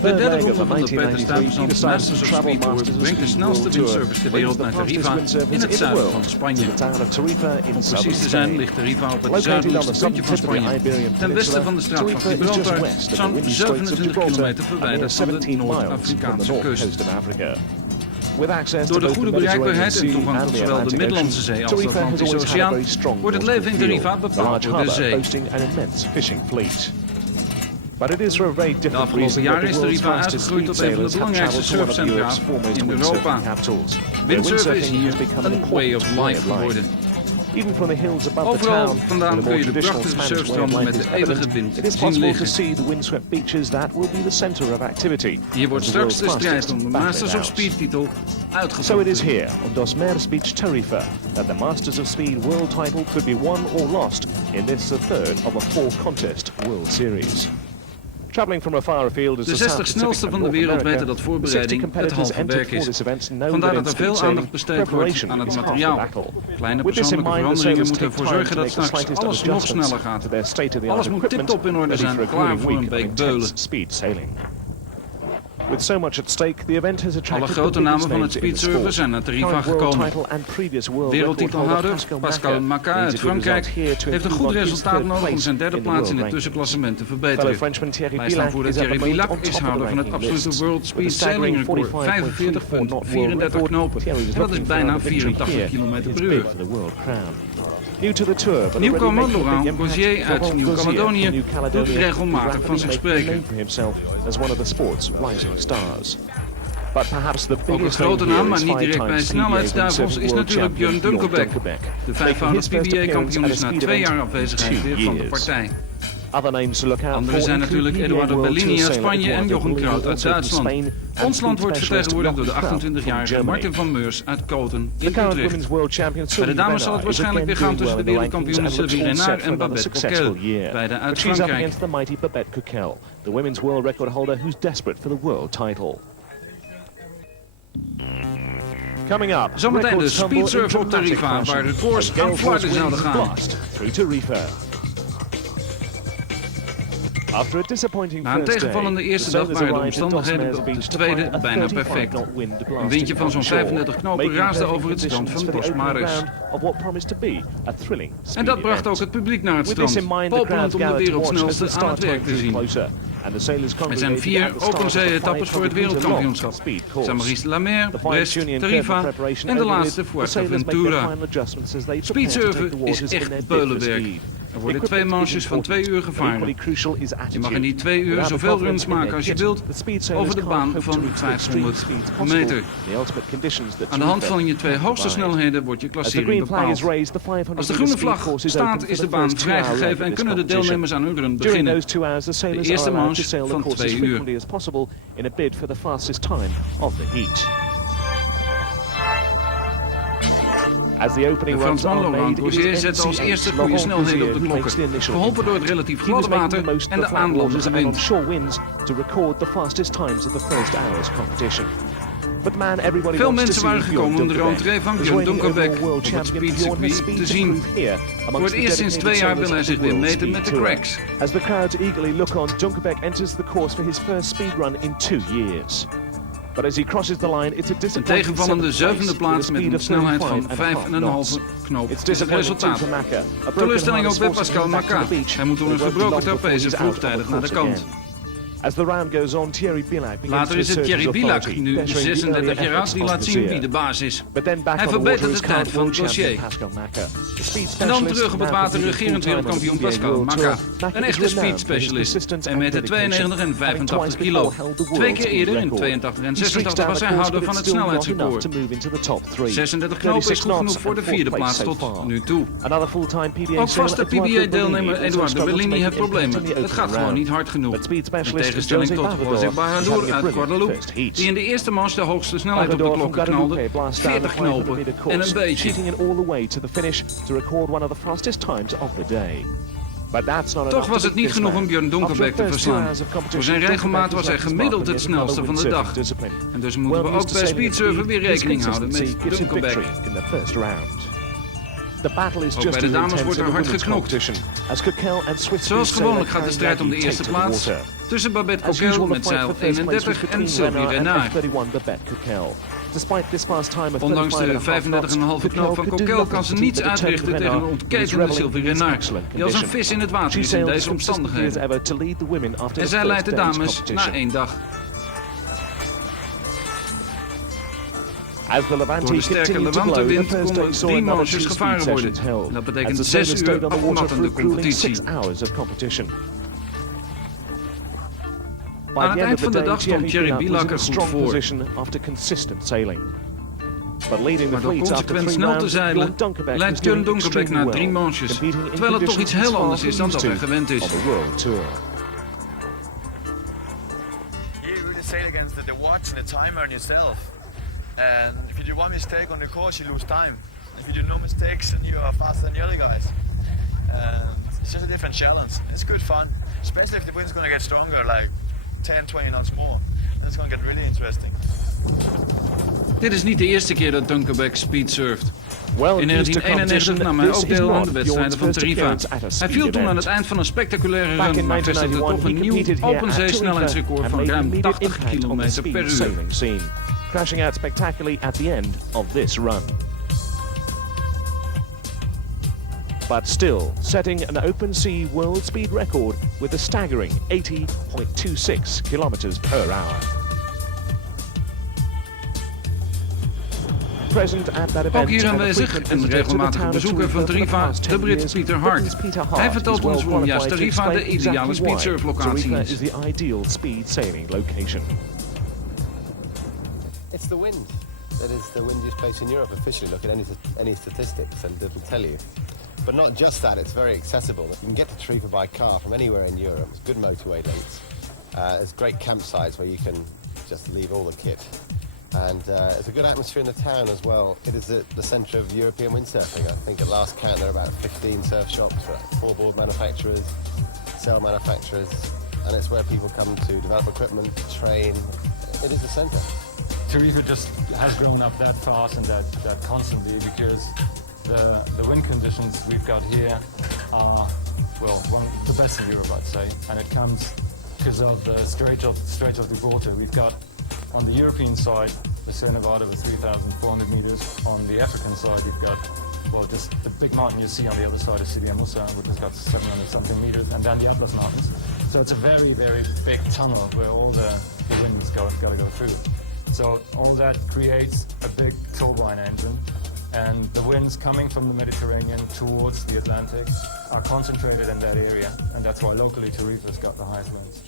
De derde ronde van de Peter Stuyvesant Masters of Speed Tour brengt de snelste windsurfers ter wereld naar Tarifa in het zuiden van Spanje. Om precies te zijn ligt Tarifa op het zuidelijkste puntje van Spanje, ten westen van de straat van Gibraltar, zo'n 27 kilometer verwijderd van de Noord-Afrikaanse kust. Door de goede bereikbaarheid en toegang tot zowel de Middellandse Zee als de Atlantische Oceaan wordt het leven in Tarifa bepaald door de zee. De afgelopen jaren is Tarifa uitgegroeid tot een van de belangrijkste surfcentra in Europa. Windsurfen is hier een way of life geworden. Overal vandaan kun je de prachtige surfstranden met de eeuwige wind zien liggen. Hier wordt straks de strijd om de Masters of Speed titel uitgevochten. So it is here on Dos Meres Beach Tarifa that the Masters of Speed world title could be won or lost in this the third of a 4-contest World Series. De 60 snelste van de wereld weten dat voorbereiding het halve werk is. Vandaar dat er veel aandacht besteed wordt aan het materiaal. Kleine persoonlijke veranderingen moeten ervoor zorgen dat straks alles nog sneller gaat. Alles moet tip-top in orde zijn, klaar voor een week beulen. Alle grote namen van het speedsurfen zijn naar Tarifa gekomen. Wereldtitelhouder Pascal Maca uit Frankrijk heeft een goed resultaat nodig om zijn derde plaats in het tussenklassement te verbeteren. Bijstaanvoerder Thierry Villac is houder van het absolute World Speed Sailing record, 45,34 knopen. En dat is bijna 84 km per uur. Nieuwkomer Laurent Gauzier uit Nieuw-Caledonië doet regelmatig van zich spreken. Ook een grote naam, maar niet direct bij snelheidsduivels, is natuurlijk Björn Dunkelbeck. De vijfvoudig PBA-kampioen is na 2 jaar afwezigheid weer van de partij. Anderen zijn natuurlijk Eduardo Bellini uit Spanje en Jochen Kraut uit Duitsland. Ons land wordt vertegenwoordigd door de 28-jarige Martin van Meurs uit Koten in Utrecht. Bij de dames zal het waarschijnlijk weer gaan tussen de wereldkampioenen Sylvie Renard en Babette Coquel, beide uit Frankrijk. Zometeen de speedsurf op Tarifa, waar records aan flarden zouden gaan. Na een tegenvallende eerste dag waren de omstandigheden op de tweede bijna perfect. Een windje van zo'n 35 knopen raasde over het strand van Dos Mares. En dat bracht ook het publiek naar het strand, popelend om de wereldsnelste aan het werk te zien. Er zijn 4 openzee-etappes voor het wereldkampioenschap. Saint-Maurice-la-Mer, Brest, Tarifa en de laatste Fuerteventura. Speedsurfen is echt beulenwerk. Er worden 2 manches van 2 uur gevaren. Je mag in die 2 uur zoveel runs maken als je wilt over de baan van 500 meter. Aan de hand van je 2 hoogste snelheden wordt je klassering bepaald. Als de groene vlag staat is de baan vrijgegeven en kunnen de deelnemers aan hun run beginnen. De eerste manche van 2 uur. De Fransman Laurent Gauzier zet als eerste goede snelheden op de knokken, geholpen door het relatief gladde water en de aanlandende wind. Veel mensen waren gekomen om de rentree van Björn Dunkelbeck op het speedcircuit te zien. Voor het eerst sinds 2 jaar wil hij zich weer meten met de cracks. But as he crosses the line, it's a Een disappointing tegenvallende zevende plaats met een snelheid van 5,5 knoop It's is het resultaat. Teleurstelling ook bij Pascal Maka. Hij moet door een gebroken trapeze vroegtijdig naar de kant. As the round goes on, Thierry Bilac begins Later to is het assert his Thierry Bilac, authority, nu measuring the 36 early jaar oud, efforts die of laat the zien Zeer. wie de baas is. But then back Hij on the water verbetert is de tijd van world Dossier. champion Pascal Maka. The speed En dan specialist terug op het now water competing regerend full-time on wereldkampioen the PBA Pascal World Maka. Tour. Maka Een is echte renowned speed for his specialist. persistence En and met de dedication, 92 en having 85 twice kilo. before held the world 2 keer speed eerder in record. 82 en He streaks 86 down was the hij course, houder but van it's het still not enough snelheidsrecord. to move into the top 3. 36 knopen is goed genoeg voor de vierde plaats tot nu toe. Another full-time PBA Ook vaste PBA-deelnemer Eduard de Bellini heeft problemen. problemen. Het gaat gewoon niet hard genoeg. In tegenstelling tot José Barrador uit Guadeloupe, die in de eerste manche de hoogste snelheid op de klokken knalde, 40 knopen en een beetje. Toch was het niet genoeg om Björn Donkerbeck te verslaan. Voor zijn regelmaat was hij gemiddeld het snelste van de dag. En dus moeten we ook bij speedsurfen weer rekening houden met Donkerbeck. Ook bij de dames wordt er hard geknokt. Zoals gewoonlijk gaat de strijd om de eerste plaats tussen Babette Coquel met zeil 31 en Sylvie Renard. Ondanks de 35,5 knoop van Coquel kan ze niets uitrichten tegen een ontketende Sylvie Renard, die als een vis in het water is in deze omstandigheden. En zij leidt de dames na 1 dag. Door de sterke lewantewind konden 3 manches gevaren worden. En dat betekent 6 uur afmattende competitie. Aan het eind van de dag stond Thierry Bilac er goed voor. Maar door consequent snel te zeilen leidt Björn Donkerbeck na 3 manches, terwijl het toch iets heel anders is dan dat hij gewend is. You really sail against the watch and the timer and yourself. And if you do one mistake on the course, you lose time. If you do no mistakes, then you are faster than the other guys. It's just a different challenge. It's good fun, especially if the wind's going to get stronger, like 10, 20 knots more. Then it's going to get really interesting. Dit is niet de eerste keer dat Donkerbeck speed surft. In 1991 nam hij ook deel aan de wedstrijden van Tarifa. Hij viel toen aan het eind van een spectaculaire run, maar vestigde toch een nieuw openzee snelheidsrecord van ruim 80 km per uur. Crashing out spectacularly at the end of this run. But still, setting an open sea world speed record with a staggering 80.26 kilometers per hour. Present at that event, ook hier aanwezig en regelmatige bezoeker van Tarifa, de Brit Peter Hart. Hij vertelt ons waarom juist Tarifa de ideale speedsurflocatie is. The ideal speed sailing location. It's the wind. That is the windiest place in Europe officially. Look at any statistics and it'll tell you. But not just that, it's very accessible. You can get to Tarifa by car from anywhere in Europe. It's good motorway lengths. There's great campsites where you can just leave all the kit. And it's a good atmosphere in the town as well. It is the centre of European windsurfing. I think at last count there are about 15 surf shops, four-board manufacturers, sail manufacturers, and it's where people come to develop equipment, train. It is the centre. Tarifa just has grown up that fast and that constantly because the wind conditions we've got here are, well, one of the best in Europe, I'd say. And it comes because of the Strait of Gibraltar. We've got on the European side, the Sierra Nevada with 3,400 meters. On the African side, you've got, well, just the big mountain you see on the other side of Sidi Musa, which has got 700 something meters, and then the Atlas Mountains. So it's a very, very big tunnel where all the wind's got to go through. So all that creates a big turbine engine, and the winds coming from the Mediterranean towards the Atlantic are concentrated in that area, and that's why locally Tarifa's got the highest winds.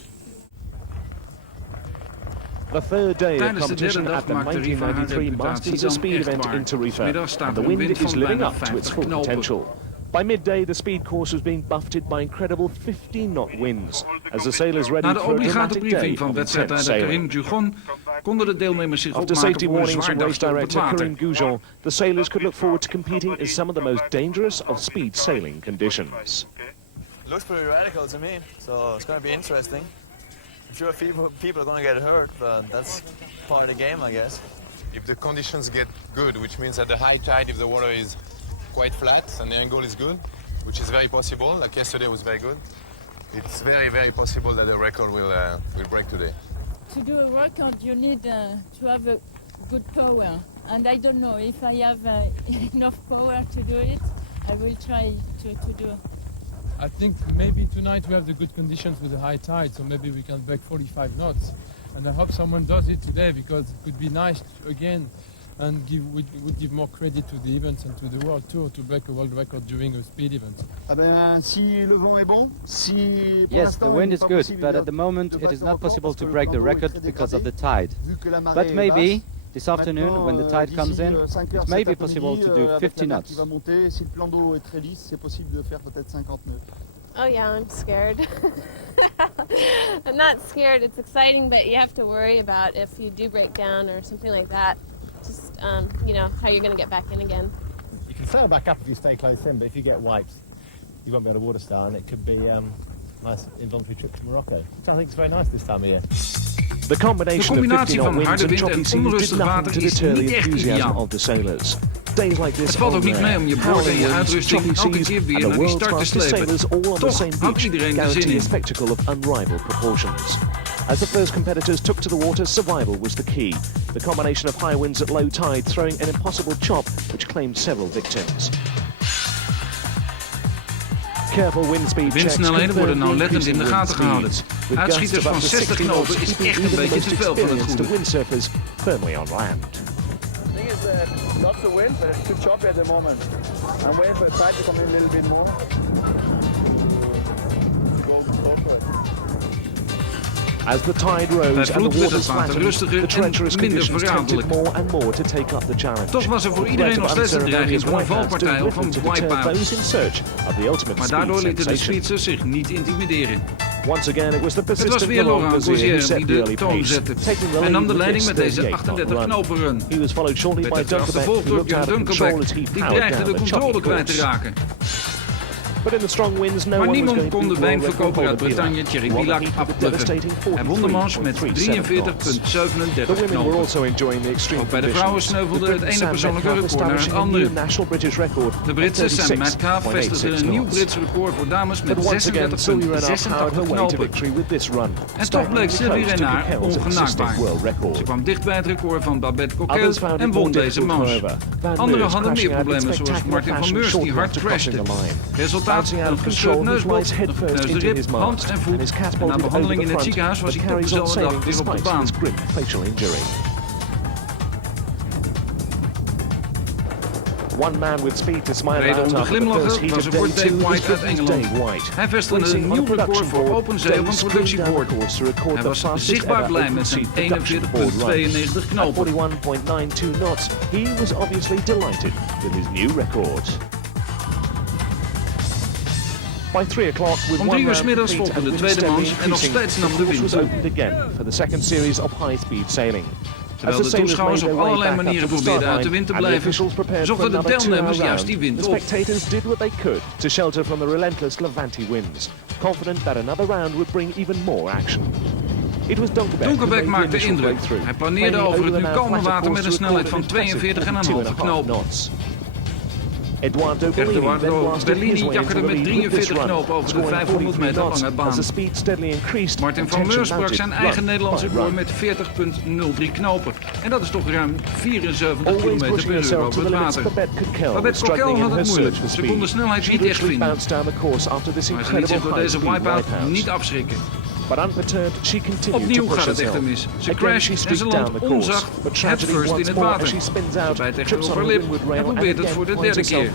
The third day of Tijdens de competition derde at dag the maakt Tarifa haar 1993 Masters of Speed event in Tarifa, and the wind is living up to its full potential. By midday, the speed course was being buffeted by incredible 15-knot winds, as the sailors ready Na de for a obligate dramatic day briefing van of intense wedstrijdleider Karim sailing. Dugon konden de deelnemers zich After opmaken safety voor een warnings zwaar from race dagje op het director Karim water. Goujon, the sailors could look forward to competing in some of the most dangerous of speed sailing conditions. Looks pretty radical to me, so it's going to be interesting. I'm sure people are going to get hurt, but that's part of the game, I guess. If the conditions get good, which means at the high tide, if the water is quite flat and the angle is good, which is very possible, like yesterday was very good, it's very, very possible that the record will break today. to do a record, you need to have a good power. And I don't know if I have enough power to do it. I will try to do. I think maybe tonight we have the good conditions with the high tide, so maybe we can break 45 knots. And I hope someone does it today, because it could be nice again and would give more credit to the events and to the World Tour to break a world record during a speed event. Yes, the wind is good, but at the moment it is not possible to break the record because of the tide. But maybe this afternoon, when the tide comes in, it may be possible to do 50 knots. Oh yeah, I'm scared. I'm not scared, it's exciting, but you have to worry about if you do break down or something like that. Just, you know, how you're going to get back in again. You can sail back up if you stay close in, but if you get wiped, you won't be able to water star, and it could be a nice involuntary trip to Morocco, which I think is very nice this time of year. The combination of 50 knot winds harde and wind choppy en seas did onrustig nothing water to is deter the niet echt enthusiasm ideaal. of the sailors. Days like this Het valt ook niet mee om je boord en je uitrusting elke keer weer naar die start te slepen. Toch had iedereen er zin guarantee in. a spectacle of unrivaled proportions. As the first competitors took to the water, survival was the key. The combination of high winds at low tide throwing an impossible chop which claimed several victims. Careful wind speed checks Windsnelheden worden nauwlettend in de increasing gaten gehouden. wind speeds, with Uitschieters gusts van of up to 60 knopen is knots echt keeping een beetje even te veel van het the goede. windsurfers firmly on land. The thing is, lots of wind, but it's too choppy at the moment. I'm waiting for the tide to come in a little bit more. As the tide rose and the waters flattened, the treacherous conditions tempted more and more to take up the challenge. Toch was er voor iedereen nog steeds de dreiging van een valpartij of een wipeout. Maar daardoor lieten de speedsters zich niet intimideren. Het was weer Laurent Gauzier die de toon zette. Hij nam de leiding met deze 38 knopen run. Werd achtervolgd door Björn Dunkelbeck, die dreigde de controle kwijt te raken. Maar niemand kon de wijnverkoper uit Bretagne, Thierry Bilac, afplukken. Hij won de manche met 43,37 knopen. Ook bij de vrouwen sneuvelde het ene persoonlijke record naar het andere. De Britse Sam Metcalfe vestigde een nieuw Brits record voor dames met 36,86 knopen. En toch bleek Sylvie Renard ongenaakbaar. Ze kwam dicht bij het record van Babette Coquel en won deze manche. Anderen hadden meer problemen, zoals Martin van Meurs die hard crashte. Resultaat: een gescheurd neusbot, een gekneusde rib, hand en voet. En na behandeling in het ziekenhuis was hij tot dezelfde dag weer op de baan. Reden om te glimlachen was er voor Dave White uit Engeland. Hij vestigde een nieuw record voor open zee op een productieboord. Hij was zichtbaar blij met zijn 41,92 knopen. Om 3 uur 's middags volgde de tweede manche en nog steeds nam de wind toe. Terwijl de toeschouwers op allerlei manieren probeerden uit de wind te blijven, zochten de deelnemers juist die wind op. Dunkelbeck maakte indruk. Hij planeerde over het nu kalme water met een snelheid van 42,5 knopen. Eduardo Bellini jakkerde met 43 knopen over de 500 meter lange baan. Martin van Meurs brak zijn eigen Nederlands record met 40,03 knopen. En dat is toch ruim 74 km per uur over het water. Babette Coquel had het moeilijk. Ze kon de snelheid niet echt vinden. Maar ze liet zich door deze wipeout niet afschrikken. Opnieuw gaat het echter mis. Ze crasht en ze landt onzacht head first in het water. Ze bijt echter op haar lip en probeert het voor de derde keer.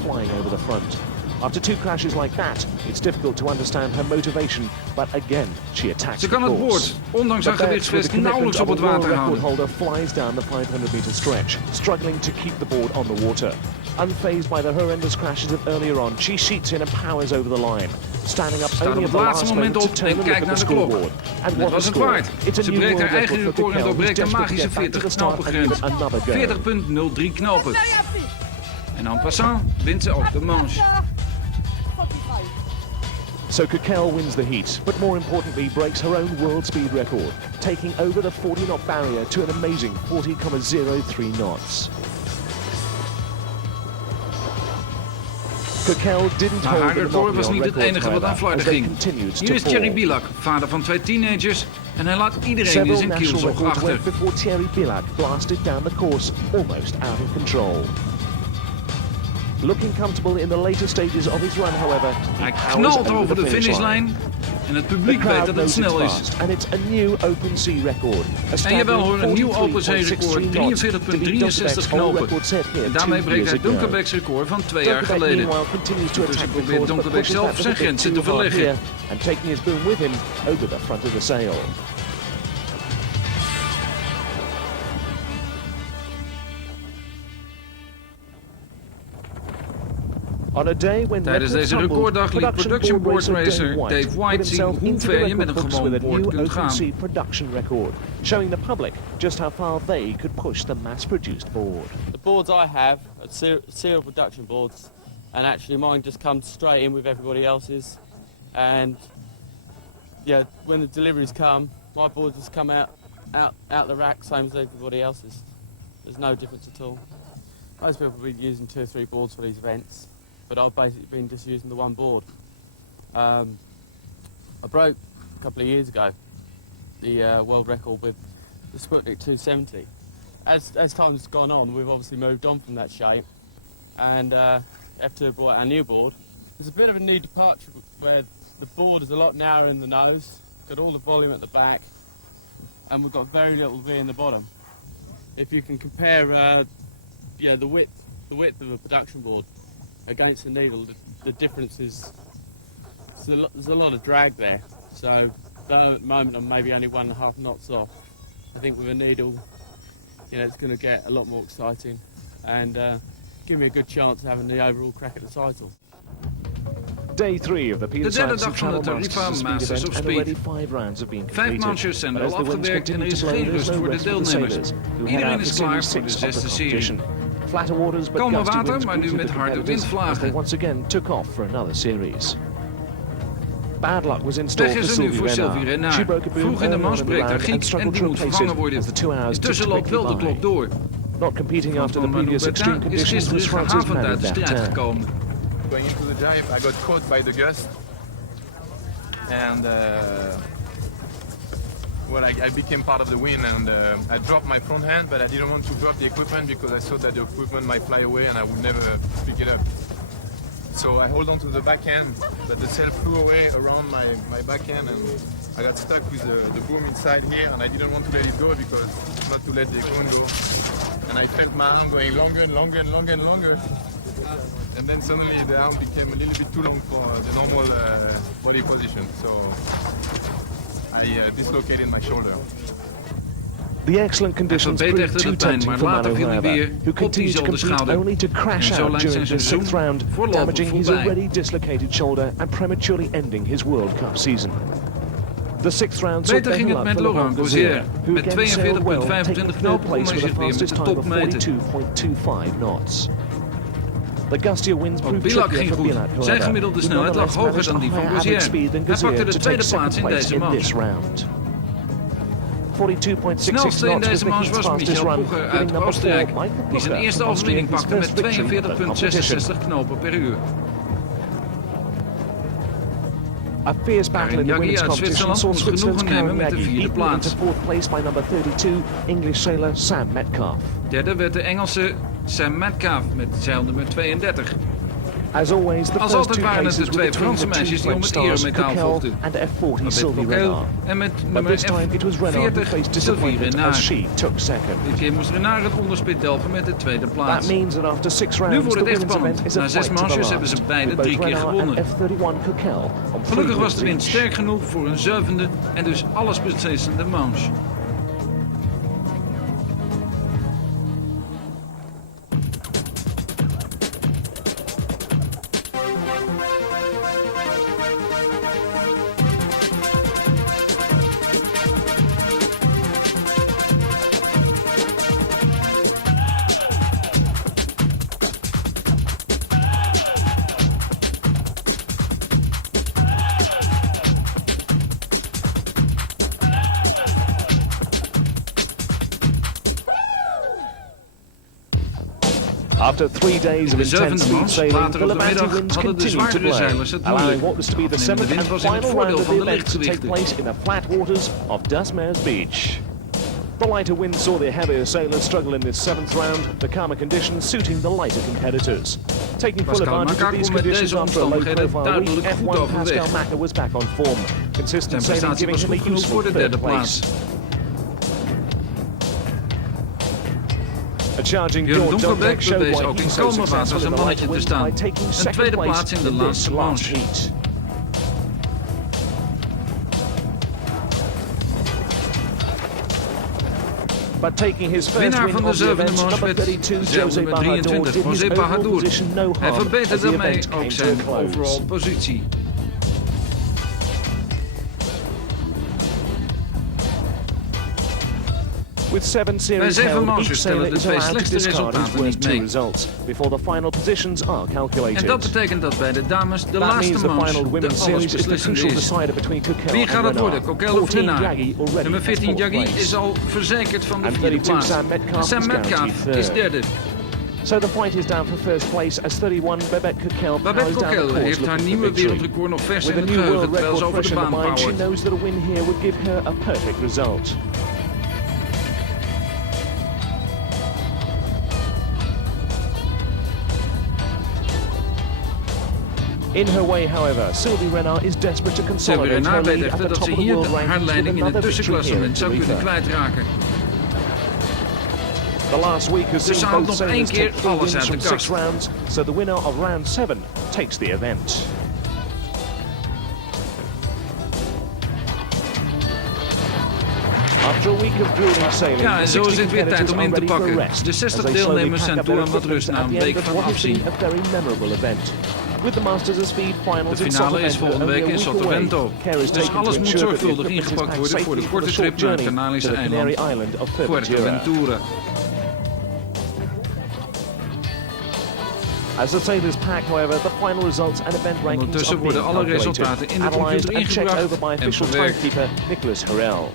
After 2 crashes like that, it's difficult to understand her motivation, but again, she attacks. Ze kan het boord, ondanks haar gewichtsvest, nauwelijks op het water houden. Holder flies down the 500 meter stretch, struggling to keep the board on the water. Unfazed by the horrendous crashes of earlier on, she sheets in and powers over the line. Standing up only at the last moment to turn and look at the scoreboard. And what a score! Ze breekt haar eigen record en doorbreekt de magische 40 knopengrens. 40,03 knopen. En en passant wint ze ook de manche. So Coquel wins the heat, but more importantly breaks her own world speed record, taking over the 40-knot barrier to an amazing 40,03 knots. Coquel didn't haar record was niet het enige wat aan flarden ging. Hier is Thierry Bilac, vader van 2 teenagers, En hij laat iedereen in Several zijn national kielzog records achter. went before Thierry Billac blasted down the course, almost out of control. Looking comfortable in the later stages of his run, however, Hij knalt over de finishlijn en het publiek weet dat het snel is. And it's a new open sea record. En jawel hoor, een nieuw open sea record, 43,63 knopen. En daarmee breekt hij Donkerbeck's record van 2 jaar geleden. Dus probeert Donkerbeck zelf zijn grenzen te verleggen. And taking his boom with him over the front of the sail. Tijdens deze recorddag liet production board racer Dave White zien hoe ver je met een gewoon board kunt gaan. Showing the public just how far they could push the mass-produced board. The boards I have are serial production boards, and actually mine just comes straight in with everybody else's. And yeah, when the deliveries come, my boards just come out the rack, same as everybody else's. There's no difference at all. Most people have been using 2 or 3 boards for these events, but I've basically been just using the one board. I broke a couple of years ago the world record with the Sputnik 270. As time's gone on, we've obviously moved on from that shape, and after brought our new board, there's a bit of a new departure where the board is a lot narrower in the nose, got all the volume at the back, and we've got very little V in the bottom. If you can compare the width of a production board against the needle, the difference is there's a lot of drag there. So though at the moment I'm maybe only 1.5 knots off, I think with a needle, it's going to get a lot more exciting and give me a good chance of having the overall crack at the title. Day 3 of the De derde dag van de Tarifa Masters of Speed. 5 manches zijn er al afgewerkt en er is geen rust voor de deelnemers. Iedereen is klaar voor de 6e serie. Kalme water, maar nu met harde windvlagen. Weg is er nu voor Sylvie Renard. Vroeg in de mans breekt haar giek en die moet vervangen worden. Intussen loopt wel de klok door. Van is gisteren gehavend uit de strijd gekomen. Going into the dive, I got caught by the gust, and I became part of the wind, and I dropped my front hand, but I didn't want to drop the equipment because I thought that the equipment might fly away and I would never pick it up. So I hold on to the backhand, but the sail flew away around my backhand, and I got stuck with the boom inside here, and I didn't want to let it go because not to let the equipment go. And I felt my arm going longer and longer and longer and longer. And then suddenly the arm became a little bit too long for the normal body position, so I dislocated my shoulder. The excellent conditions proved too tempting for Manu, however, who continued to compete only to crash out during the 6th round, damaging his already dislocated shoulder and prematurely ending his World Cup season. The 6th round beter ging het met Laurent Gauzier. Met 42,25 knopen kon hij zich weer met de top meten. Ook Billac ging goed. Zijn gemiddelde snelheid lag hoger dan die van Gauzier. Hij pakte de tweede plaats in deze manche. Snelste in deze manche was Michael Pogger uit Oostenrijk, die zijn eerste overwinning pakte met 42,66 knopen per uur. A fierce battle in the women's competition saw Switzerland's Karen Nagy beaten into 4th place by number 32, English sailor Sam Metcalf. Derde werd de Engelse Sam Metcalf met zeilnummer 32. Als altijd waren het de 2 Franse meisjes die om het eremetaal vochten. En met nummer F40 Sylvie Renard. Dit keer moest Renard het onderspit delven met de tweede plaats. Nu wordt het echt spannend. Na 6 manches hebben ze beide 3 keer gewonnen. Gelukkig was de wind sterk genoeg voor een 7e en dus allesbeslissende manche. After 3 days of De intense zevende speed mans, sailing, later the op de Levante middag, winds hadden de continued to zwaardere blow, zeilers het allowing moeilijk. what was to be the Afnemende 7th and wind was in het final voordeel round of van the de event to take lichtgewichten. place in the flat waters of Dasmares Beach. The lighter winds saw the heavier sailors struggle in this 7th round, the calmer conditions suiting the lighter competitors. Taking full Pascal advantage of Macca these kon met conditions deze after a omstandigheden low-profile week, duidelijk goed F1 overweg. Pascal Macca was back on form. Consistent Zijn sailing prestatie giving was him a goed genoeg useful voor de third derde place. plaats. A charging Björn Björn Donkerbeck Donkerbeck showed bewees why ook in he's so kalme water successful in zijn the mannetje lighter te wind by staan. taking Een second tweede place plaats in de in laatste this last manche. heat. But taking his first Winnaar win van de of the zevende event, manche number werd 32, zeilde José met Barrador, 23, did his José overall Barrador. position no Hij harm as verbeterde the daarmee event came ook to a zijn close. overall positie. With 7 series zeven held, manches each tellen sailor de is twee allowed to slechtste discard his resultaten worst niet 2 mee. results before the final positions are calculated. En dat betekent dat bij de dames de That laatste means the manche final de women's series is the allesbeslissende crucial is. decider between Coquel Wie and gaat het Renard. worden, Coquel of 14 Renard? Jaggi already Nummer at 14 fourth Jaggi place. is al verzekerd van de And vierde 32 plaats. Sam Metcalf Sam is Metcalf guaranteed is third. derde. So the fight is down for first place as 31 Babette Coquel Babette powers down the Coquel course heeft haar looking for nieuwe victory. wereldrecord nog vers With in a het new geheugen world terwijl ze record over fresh de in the baan mind, she powert. knows that a win here would give her a perfect result. In her way, however, Sylvie Renard is desperate to Sylvie consolidate her Renard weet lead at echter the dat top ze of the hier world haar rankings with leiding in het another victory here in tussenklassement zou kunnen Tarifa. kwijtraken. The last week has Dus seen ze haalt both nog één sailors keer take 3 alles wins uit de from 6 kast. rounds, so the winner of round 7 takes the event. After a week of grueling sailing, Ja, en the zo 60 is het weer tijd competitors om are in te ready for pakken. rest De as 60 they slowly deelnemers pack zijn up toe their aan wat equipment rust na at een the end week of van what has afzien. been a very memorable event. With the Masters of Speed finals De in finale is Sotavento volgende only week a in week away, Sotavento. care is Dus taken alles to moet ensure that the zorgvuldig equipment is ingepakt packed worden voor de safely korte for the short trip naar het journey Canarische to the Canary eiland Island of Fuerteventura. As the sailors pack, however, the final results and event rankings Ondertussen are being worden alle calculated, resultaten in de analyzed computer and checked ingebracht over by en official verwerkt. timekeeper Nicholas Harrell.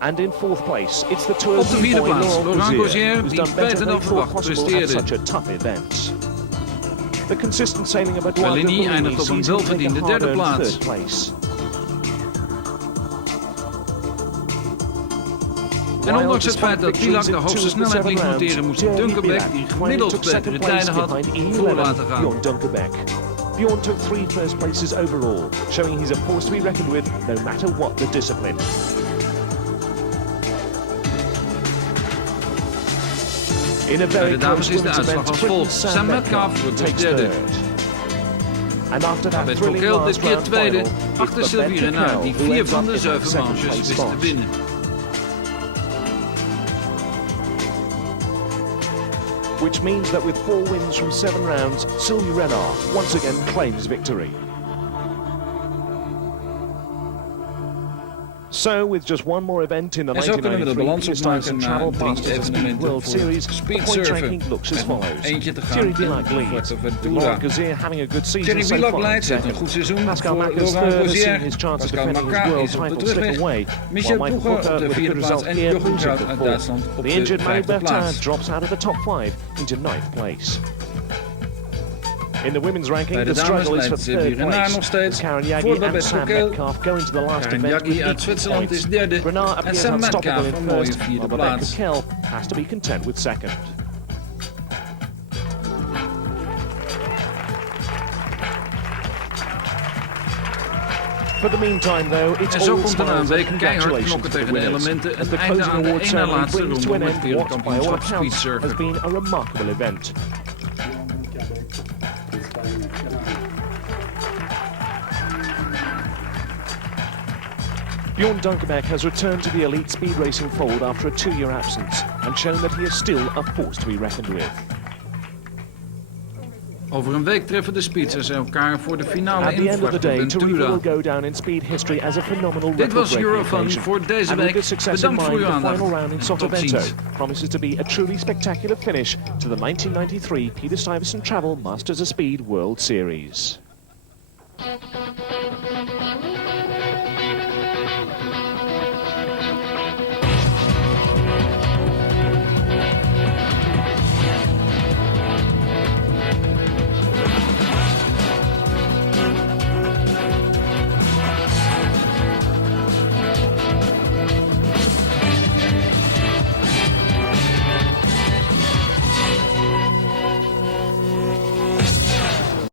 And in 4th place, it's the Tour's Op de vierde boy plaats, Laurent Laurent Gauzier, Gauzier, who's die done better beter than dan he thought verwacht possible at presteerde. such a tough event. The consistent sailing of Eduardo Bellini Bellini eindigt op een sees him take a welverdiende derde hard-earned plaats. third place. En ondanks het feit dat Pilak de hoogste snelheid liet noteren, moest Dunkerbeck, die gemiddeld betere tijden had, voor laten gaan. Bjorn Dunkerbeck. Bjorn took 3 first places overall, showing he's a force to be reckoned with no matter what the discipline. In a Bij very de dames close is de women's uitslag event, als volgt. Britain's Sam Metcalf wordt takes derde. third. And after that Babette thrilling Coquel dit last keer round tweede, final, achter it's Sylvie Babette Renard, Coquel die who 4 ends van up de in that 7 second manches place wist te spot. winnen. Which means that with 4 wins from 7 rounds, Sylvie Renard once again claims victory. So, with just one more event in the En zo kunnen we de 1993 balans Pistons opmaken and na Travel 3 Masters of Speed evenementen World voor Series. The point speedsurfen. ranking looks as En nog follows. eentje te gaan Thierry in Bilac leads. Fuerteventura. Laurent Gauzier having a good season Thierry so Bilac far in leidt, heeft een second. goed seizoen Pascal voor Macca's Laurent third has seen Gauzier. his chance of Pascal defending his Macca world is op de title slip terugweg. away. Michel While Michael Ploeger op de with a vierde good plaats result en here Jochen moves Kruid into uit fourth. Duitsland op The de injured Marie vijfde Bertin plaats. drops out of the top 5 into 9th place. In the women's ranking, Bij de the dames struggle is for leidt Sylvie third Renard place. nog steeds. Karen Voor Jaggi and Babette Sam Coquel. Metcalf go into the last Karen event with Jaggi uit equal Zwitserland points. is derde. Renard En appears Sam unstoppable Metcalf in een mooie first, vierde while Babette plaats. Coquel has to be content with second. For the meantime, though, it's En zo all komt er na een smiles and week keihard congratulations knokken to the tegen de winners. elementen As een the einde closing aan de award één na ceremony laatste brings to ronde an om het end what, by all wereldkampioenschap accounts, has speedsurfen. been a remarkable event. Bjorn Dunkerbeck has returned to the elite speed racing fold after a 2-year absence and shown that he is still a force to be reckoned with. Over een week treffen de speedsters elkaar voor de finale At the in end of the day, Tarifa will Fuerteventura. go down in speed history as a phenomenal Dit was record-breaking Eurofun occasion. voor deze And with week. this success in Bedankt voor mind, uw the aandacht. final round in En tot Sotavento ziens. promises to be a truly spectacular finish to the 1993 Peter Stuyvesant Travel Masters of Speed World Series.